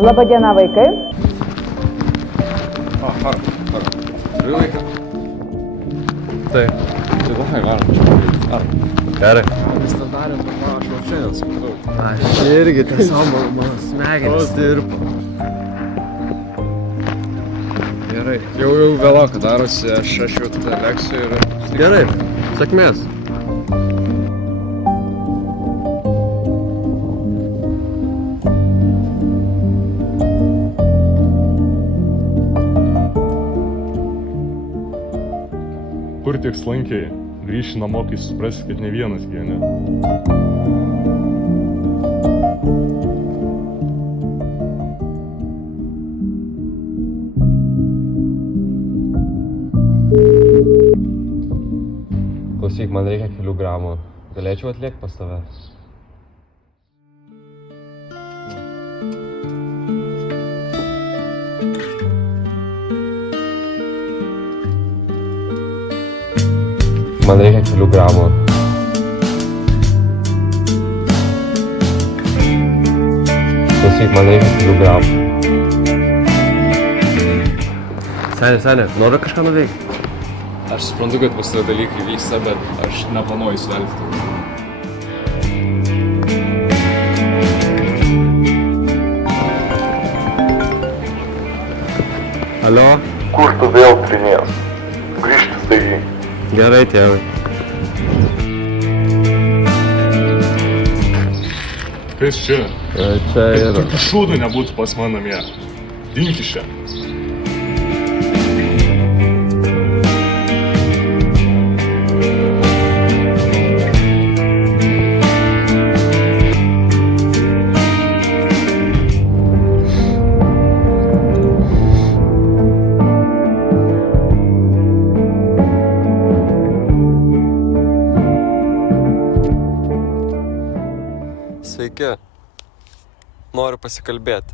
Labadiena, vaikai. Ar. Turi laiką? Taip. Tai labai galim. Ar. Gerai. Mes tą darėm, bet man aš šiandien supratau. Aš irgi tiesiog mano smegenis dirba. Gerai. Jau vėloka darosi, aš jau tada leksiu ir... Gerai, sėkmės. Kur tiek slankiai, grįši namo, kai suprasi, kad ne vienas gyveni. Klausyk, man reikia kelių gramų. Galėčiau atliekti pas tave? Man reikia kelių gramų. Klausyk, man reikia kelių gramų. Senė, noriu kažką nuveikti. Aš suprantu, kad pas tave dalykai vyksta, bet aš neplanuoju svelgti. Alio? Kur tu vėl trinies? Grįžti staigiai. Gerai, tėvai. Kas čia? Čia yra. Tokių šūdų nebūtų pas mano namie. Dink iš čia. Sveiki. Noriu pasikalbėti.